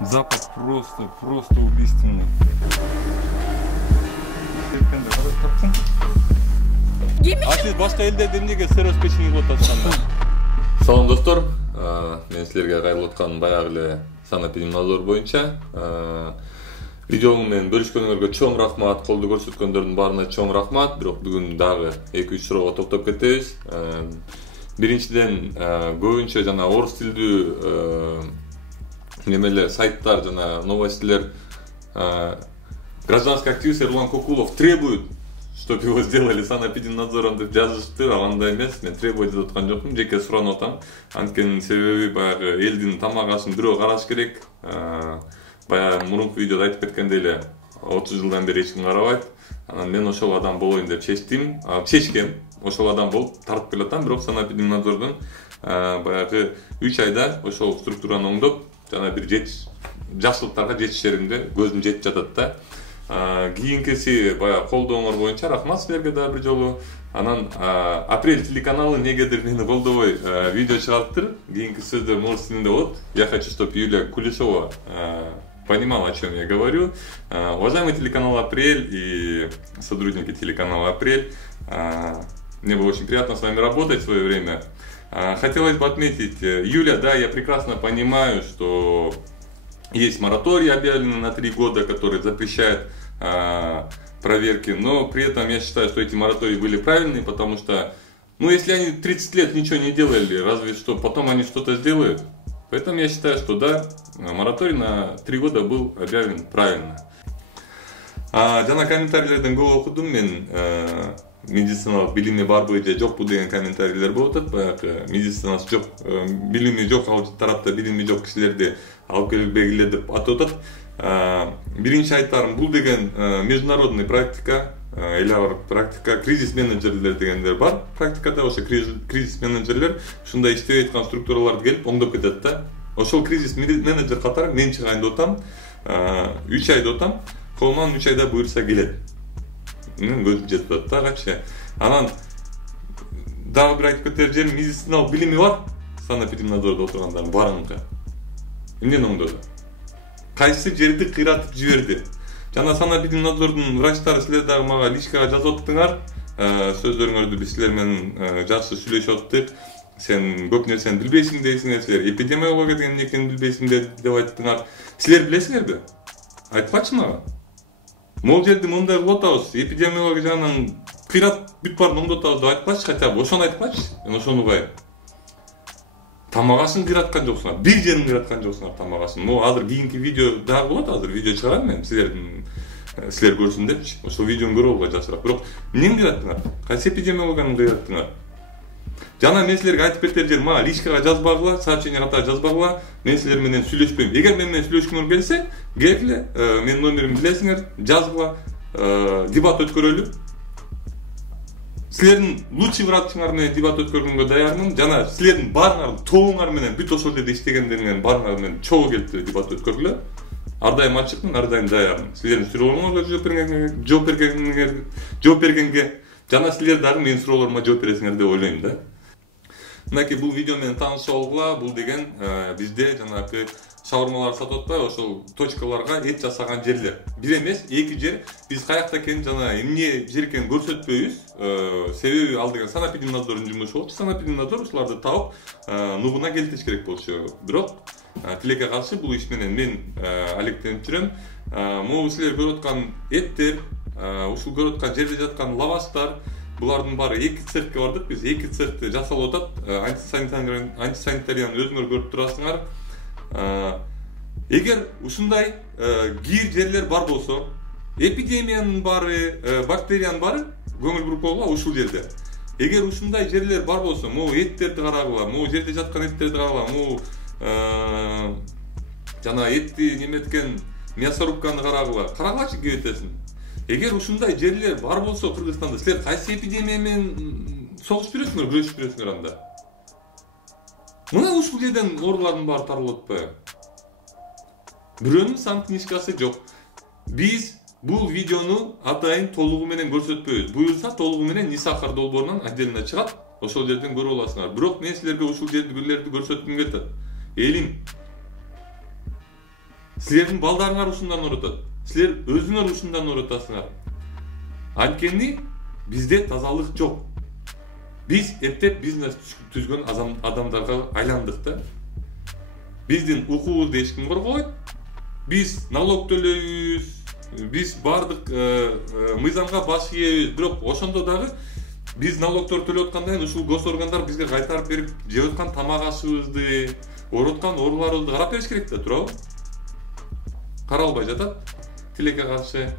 Запах просто убийственный. А сиз башка элдерде эмнеге сырос печенье кылып атасыңар? Салам достор, мен силерге кайрылып аткан баягы эле санэпидемнадзор боюнча видеону менен бөлүшкөнүңөргө чоң рахмат, колду көрсөткөндөрдүн баарына чоң рахмат. Бирок бүгүн дагы 2-3 суроого токтоп кетебиз. Биринчиден, көбүнчө жана орус тилдүү немелер, сайттар жана новостилер гражданский активист Эрлан Кокулов требует, чтобы его сделали санэпидемнадзором деп жазышты. Андай эмес, мен требовать деп аткан жокмун, жеке суранып атам. Анткени себеби баягы элдин тамак ашын бирөө караш керек. Баягы мурунку видеодо айтып кеткендей эле 30 жылдан бери эч ким карабайт. Анан мен ошол адам болоюн деп чечтим. Чечкем, ошол адам болуп тартып келатам. Бирок санэпидемнадзордун баягы 3 айда ошол структураны оңдоп, жана бир жакшылыктарга жетиштеримде көзүм жетип жатат да. Кийинкиси баягы колдооңор боюнча рахмат силерге дагы бир жолу. Анан Апрель телеканалы негедир мени колдобой видео чыгарыптыр. Кийинки сөздөр орус тилинде болот. Я хочу, чтобы Юлия Кулешова понимала, о чем я говорю. Уважаемый телеканал Апрель и сотрудники телеканала Апрель, мне было очень приятно с вами работать в свое время. Хотелось бы отметить, Юля, да, я прекрасно понимаю, что есть мораторий, объявленный на 3 года, который запрещает проверки, но при этом я считаю, что эти моратории были правильные, потому что, ну, если они 30 лет ничего не делали, разве что потом они что-то сделают. Поэтому я считаю, что да, мораторий на 3 года был объявлен правильно. Жана комментарийлерден көп окудум мен, медициналык билими барбы же жокпу деген комментарийлер болуп атат. Баягы медицинасы жок, билими жок, ал тарапта билими жок кишилерди алып келбегиле деп атап атат. Биринчи айтарым, бул деген международный практика, эл аралык практика, кризис менеджерлер дегендер бар. Практикада ошо кризис менеджерлер ушундай иштеп аткан структураларды келип оңдоп кетет да. Ошол кризис менеджер катары мен чыгайын деп атам. 3 айда отам. Колуман 3 айда буйрса келет. Мен көзүм жетип атат да качча. Анан дагы бир айтып кетер жерим, медициналык билими бар. Санэпидемнадзордо отургандардын баарыныкы. Эмнени оңдоду? Кайсы жерди кыйратып жиберди? Жана санэпидемнадзордун врачтары силер дагы мага личкага жазып аттыңар. Сөздөрүңөрдү биз силер менен жакшы сүйлөшүп аттык. Сен көп нерсени билбейсиң дейсиңер, силер эпидемиология деген эмнекени билбейсиңер деп айттыңар. Силер билесиңерби? Айтпачы мага. Могул жерди мындай кылып атабыз, эпидемиология жагынан кыйрат бүт баарын оңдотабыз деп айтпачы, хотя бы ошону айтпачы. Мен ошону угайм. Тамак ашын кыйраткан жоксуңар, бир жерин кыйраткан жоксуңар тамак ашын. Могу азыр кийинки видео дагы болот, азыр видео чыгарам мен силер көрсүн депчи. Ошол видеону көрүп алгыла жакшыраак. Бирок эмнени кыйраттыңар? Кайсы эпидемиологияны кыйраттыңар? Жана мен силерге айтып кетер жер, мага личкага жазбагыла, сообщение катары жазбагыла. Мен силер менен сүйлөшпөйм. Эгер мен менен сүйлөшкүңөр келсе, келгиле, менин номеримди билесиңер, жазгыла, дебат өткөрөлү. Силердин лучший врачыңар менен дебат өткөргөнгө даярмын. Жана силердин баарыңардын тобуңар менен бүт ошол жерде иштегендериңердин баарыңар менен чогуу келип дебат өткөргүлө. Ар дайым ачыкмын, ар дайым даярмын. Силердин суроолоруңарга жооп бергенге жана силер дагы менин суроолорума жооп бересиңер деп ойлойм да. Мынакей бул видео менен таанышып алгыла. Бул деген бизде жанагы шаурмалар сатып атпай, ошол точкаларга эт жасаган жерлер. Бир эмес, 2 жер. Биз каякта экенин жана эмне жер экенин көрсөтпөйбүз. Себеби ал деген санэпидемнадзордун жумушу болчу. Санэпидемнадзор ушуларды таап, нугуна келтириш керек болчу. Бирок тилекке каршы бул иш менен мен алектенип жүрөм. Могу силер көрүп аткан эттер, ушул көрүп аткан жерде жаткан лаваштар, булардын баары 2 цехке бардык. Биз 2 цехти жасалып атат. Антисанитарияны өзүңөр көрүп турасыңар. Эгер ушундай кир жерлер бар болсо, эпидемиянын баары, бактериянын баары көңүл буруп койгула ушул жерде. Эгер ушундай жерлер бар болсо, могу эттерди карагыла, могу жерде жаткан эттерди карагыла, могу жана этти неметкен мясорубканы карагылачы кебетесин. Эгер ушундай жерлер бар болсо Кыргызстанда, силер кайсы эпидемия менен согуш бересиңер, күрөшүп бересиңер анда? Мына ушул жерден оорулардын баары таралып атпайбы? Бирөөнүн сан книжкасы жок. Биз бул видеону атайын толугу менен көрсөтпөйбүз. Буюрса толугу менен Нисахар долбоорунан отдельно чыгат. Ошол жерден көрүп аласыңар. Бирок мен силерге ушул жердегилерди көрсөткүм келет. Элим Силердин балдарыңар ушундан урутат. Силер өзүңөр ушундан урутасыңар. Анткени бизде тазалык жок. Биз эптеп бизнес түзгөн адамдарга айландык да. Биздин укугубузду эч ким коргобойт. Биз налог төлөйбүз. Биз бардык мыйзамга баш ийебиз. Бирок ошондо дагы биз налогдор төлөп аткандан кийин ушул гос органдар бизге кайтарып берип, жеп аткан тамак ашыбызды, ороткан ооруларыбызды карап бериш керек да, туурабы? Каралбай жатат. Тилекке каршы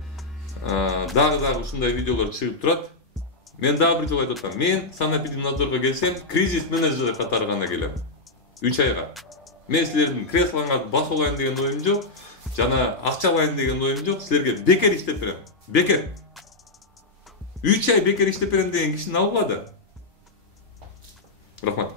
дагы ушундай видеолор чыгып турат. Мен дагы бир жолу айтып атам. Мен санэпидемнадзорго келсем, кризис менеджер катары гана келем. 3 айга. Мен силердин креслоңарды басып алайын деген оюм жок, жана акча алайын деген оюм жок. Силерге бекер иштеп берем. Бекер. 3 ай бекер иштеп берем деген кишини албады. Рахмат.